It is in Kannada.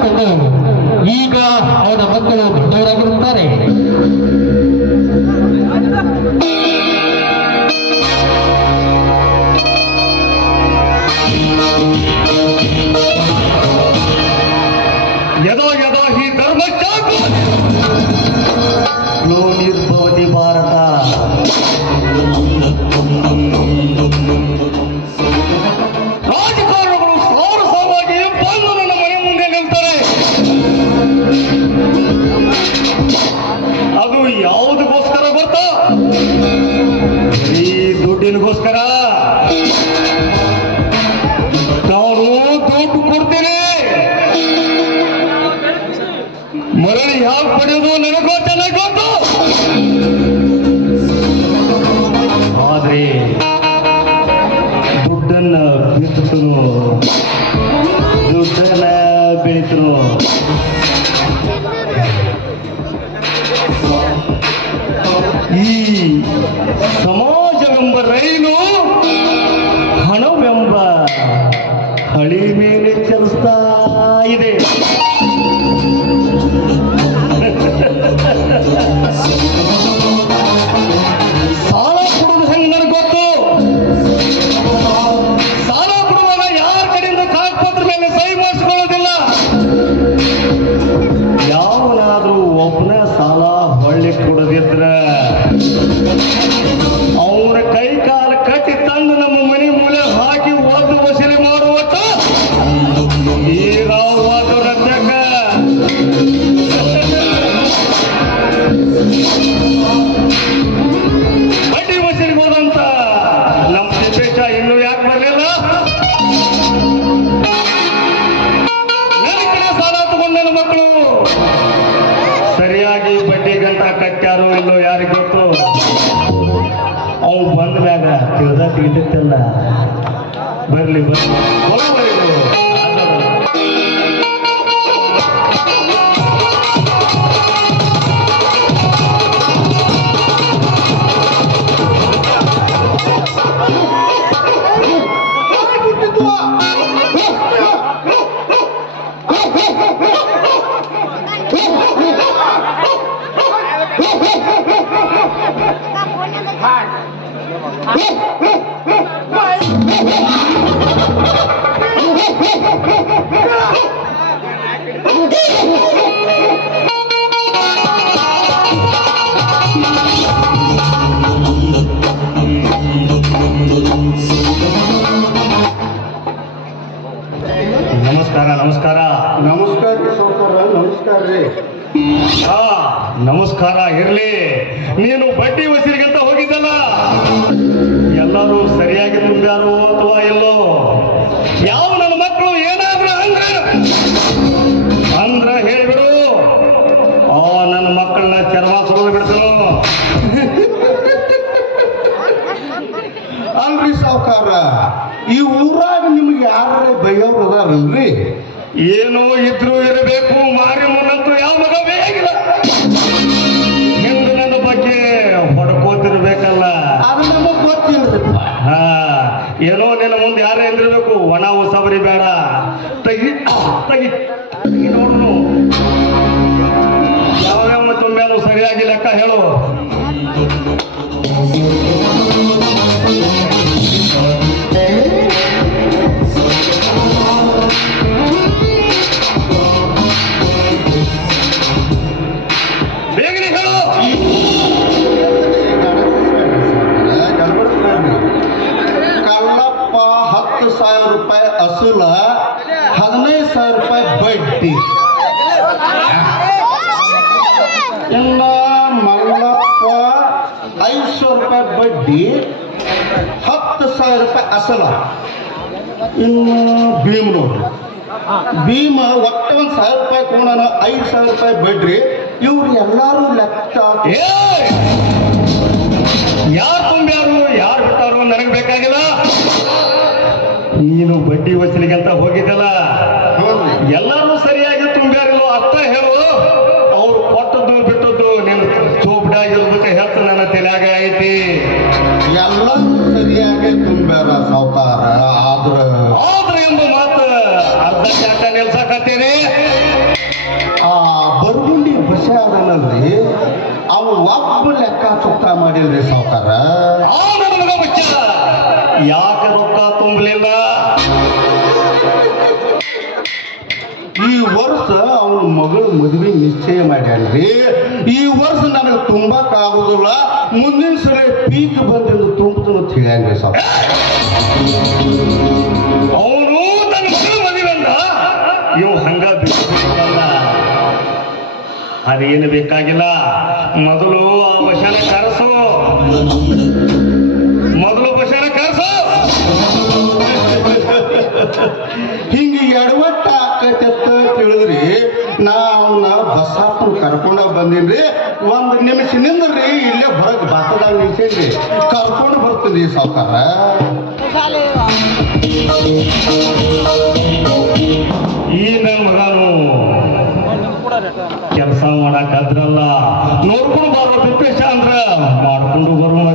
ಮಾಡಿಕೊಂಡು ಈಗ ಅವನ ಮಕ್ಕಳು ದೊಡ್ಡವರಾಗಿರುತ್ತಾರೆ. ಯದೋ ಯದೋ ಹಿ ಧರ್ಮ ನಿರ್ಭವತಿ ಭಾರತ. ರಾಜಕಾರಣಗಳು ಸಾವಿರ ಸಾವಾಗಿ ಬಂದು ನನ್ನ ಮನೆ ಮುಂದೆ ನಿಲ್ತಾರೆ. ಅದು ಯಾವುದಕ್ಕೋಸ್ಕರ ಗೊತ್ತಾ? ಈ ದುಡ್ಡಿನಗೋಸ್ಕರ. ನಾನು ದುಡ್ಡು ಕೊಡ್ತೇನೆ, ಮರಳಿ ಯಾಕೆ ಪಡೆಯೋದು ನನಗೋ ಚೆನ್ನಾಗಿ ಗೊತ್ತು. ಆದ್ರೆ ದುಡ್ಡನ್ನ ಬಿತ್ತನು, ದುಡ್ಡನ್ನ ಬೆಳೀತನು. ಈ ಸಮಾಜವೆಂಬ ರೈಲು ಹಣವೆಂಬ ಹಳಿ ಮೇಲೆ ಚಲಿಸ್ತಾ ಇದೆ. ಸಾಲ ಕೊಡುವುದು ಹೆಂಗೆ ನನಗೆ ಗೊತ್ತು. ಸಾಲ ಕೊಡುವಾಗ ಯಾರ ಕಡೆಯಿಂದ ಕಾಗಪತ್ರ ಮೇಲೆ ಸಹಿ ಮಾಡಿಸ್ಕೊಳ್ಳೋದಿಲ್ಲ. ಯಾವನಾದ್ರೂ ಒಬ್ಬನ ಸಾಲ ಹೊಳ್ಳಿ ಕೊಡದಿದ್ರ ಅವರ ಕೈ ಕಾಲು ಕಟ್ಟಿ ತಂದು ನಮ್ಮ ಮನೆ ಮೂಲೆ ಹಾಕಿ ಒದ್ದು ವಸೂಲಿ ಮಾಡುವಟ್ಟ ಈಗ ಒದ್ದು ರದ್ದಕ್ಕ. ಬಡ್ಡಿ ವಸೂಲಿ ಹೋದಂತ ನಮ್ಮ ತಿಪ್ಪೇಶ ಇನ್ನೂ ಯಾಕೆ ಬರಲಿಲ್ಲ? ನನ್ನ ಕಡೆ ಸಾಲ ತಗೊಂಡ ನನ್ನ ಮಕ್ಕಳು ಸರಿಯಾಗಿ ಬಡ್ಡಿ ಗಂಟ ಕಟ್ಟ್ಯಾರೋ ಇಲ್ಲೋ ಯಾರಿಗೆ ಗೊತ್ತು. ಅವು ಬಂದ ಮ್ಯಾಗ ತಿಳಿದ ತೆಗಿತಿತ್ತಲ್ಲ. ಬರ್ಲಿ ಬರ್ಲಿ ನಮಸ್ಕಾರ ನಮಸ್ಕಾರ ನಮಸ್ಕಾರ ಸೌಕರ. ನಮಸ್ಕಾರ ರೀ. ಹಾ ನಮಸ್ಕಾರ ಇರ್ಲಿ. ನೀನು ಬಡ್ಡಿ ವಸೂಲಿಗಂತ ಹೋಗಿದ್ದಲ್ಲ, ಎಲ್ಲರೂ ಸರಿಯಾಗಿ ತುಂಬ್ಯಾರೋ ಅಥವಾ ಇಲ್ಲೋ? ಯಾವ ನನ್ನ ಮಕ್ಕಳು ಏನಾದ್ರು ಅಂದ್ರ ಹೇಳಿಬಿಡು. ನನ್ನ ಮಕ್ಕಳನ್ನ ಚರ್ಮ ಸುರಿದು ಬಿಡ್ತೇನು. ಅಲ್ರಿ ಸಾವುಕಾರ, ಈ ಊರಾಗ ನಿಮ್ಗೆ ಯಾರ ಬೈಯವ್ರು ಅದಾರಲ್ರಿ? ಏನೋ ಇದ್ರು ಇರಬೇಕು. ಮಾರಿ ಮುನ್ನಂತೂ ಯಾವ ಮಗ ಬೇಕಿಲ್ಲ. ಹಿಂದೆ ನನ್ನ ಬಗ್ಗೆ ಹೊಡ್ಕೋತಿರ್ಬೇಕಲ್ಲ. ಅದು ನಮಗ್ ಗೊತ್ತಿಲ್ರಿ. ಹಾ ಏನೋ ನಿನ್ನ ಮುಂದೆ ಯಾರೇ ಇರ್ಬೇಕು. ಒಣ ಉಸಬರಿ ಬೇಡ. ತೆಗಿ ತೆಗಿ ತೆಗಿ ನೋಡ್ರು. ಯಾವ್ಯಾವ ತುಂಬ್ಯಾನು ಸರಿಯಾಗಿ ಲೆಕ್ಕ ಹೇಳು. ಬೇಗನೆ ಹೇಳು. ಕಲ್ಲಪ್ಪ 10,000 ರೂಪಾಯಿ ಅಸೂಲ, 15,000 ರೂಪಾಯಿ ಬಡ್ಡಿ. ಇನ್ನ ಮಲ್ಲಪ್ಪ 500 ರೂಪಾಯಿ ಬಡ್ಡಿ, 10,000 ರೂಪಾಯಿ ಅಸಲ. ಇನ್ನು ಭೀಮನವ್ರು ಭೀಮ ಒಟ್ಟು 1,000 ರೂಪಾಯಿ ಕೋಣನ, 5,000 ರೂಪಾಯಿ ಬಡ್ಡಿ. ಇವ್ರು ಎಲ್ಲಾರು ಲೆಕ್ಕ. ಯಾರು ತುಂಬ್ಯಾರು ಯಾರು ಬಿಟ್ಟಾರು ನನಗೆ ಬೇಕಾಗಿಲ್ಲ. ನೀನು ಬಡ್ಡಿ ವಸೂಲಿಗೆ ಅಂತ ಹೋಗಿದ್ದಲ್ಲ, ಎಲ್ಲರೂ ಸರಿಯಾಗಿ ತುಂಬ್ಯಾರಿಲ್ಲೋ ಅರ್ಥ ಹೇಳು. ಅವ್ರು ಕೊಟ್ಟದ್ದು ಬಿಟ್ಟದ್ದು ನೀನು ಚೋಪಡಾಗಿರೋದಕ್ಕೆ ಹೆಚ್ಚು ನನ್ನ ತಲೆಯಾಗ ಐತಿ. ಎಲ್ಲರೂ ಸರಿಯಾಗಿ ತುಂಬ್ಯಾರ ಸಾವುಕಾರ. ಆದ್ರ ಎಂಬ ಮಾತು ಅರ್ಧ ಚಾಟ ನಿಲ್ಸಕತ್ತೀರಿ. ಆ ಬರ್ಗುಂಡಿ ಬಸೆ ಅದನಲ್ರಿ ಅವು ಒಬ್ಬ ಲೆಕ್ಕ ಚುಕ್ತ ಮಾಡಿಲ್ರಿ ಸಾವುಕಾರ. ಆ ನನ್ನ ಮಗ ಬಚ್ಚ ಯಾಕೆ ರೊಕ್ಕ ತುಂಬಲಿಲ್ಲ? ಈ ವರ್ಷ ಅವನ ಮಗಳ ಮದುವೆ ನಿಶ್ಚಯ ಮಾಡ್ಯಾನ್ರಿ. ಈ ವರ್ಷ ನನಗೆ ತುಂಬಕ್ ಆಗುದಿಲ್ಲ, ಮುಂದಿನ ಸಲ ಪೀಕ್ ಬಂದಿಂದ ತುಂಬತನ ತಿಳಿಯಂಗ್ರಿ ಸಾವುಕಾರ. ಅವನು ತನ್ನ ಮಗಳ ಮದುವೆ ಅಂದ, ಇವು ಹಂಗ ಬಿಟ್ಟಿಲ್ಲ. ಅದೇನು ಬೇಕಾಗಿಲ್ಲ. ಮೊದಲು ಆ ವಶನ ಕರೆಸು, ಮೊದಲು ವಶನ ಕರೆಸು. ಹಿಂಗೆ ಎಡವಟ್ಟ ಆಕೈತೆತ್ತ ತಿಳಿದ್ರಿ ನಾ ಅವನ್ನ ಬಸ್ಸಾಪುರ ಕರ್ಕೊಂಡ ಬಂದೀನ್ರಿ. ಒಂದು ನಿಮಿಷ ನಿಂದ್ರಿ, ಇಲ್ಲೇ ಹೊರಗೆ ಬಾತದಾಗ ನಿಲ್ಸೇನ್ರಿ, ಕರ್ಕೊಂಡು ಬರ್ತೀನಿ ಸಾವುಕಾರ. ಈ ನನ್ನ ಮಗನು ಕೆಲಸ ಮಾಡಕ್ ಅದ್ರಲ್ಲ, ನೋಡ್ಕೊಂಡು ಬರೋ ತಿಪ್ಪೇಶ ಅಂದ್ರ ಮಾಡ್ಕೊಂಡು ಬರುವ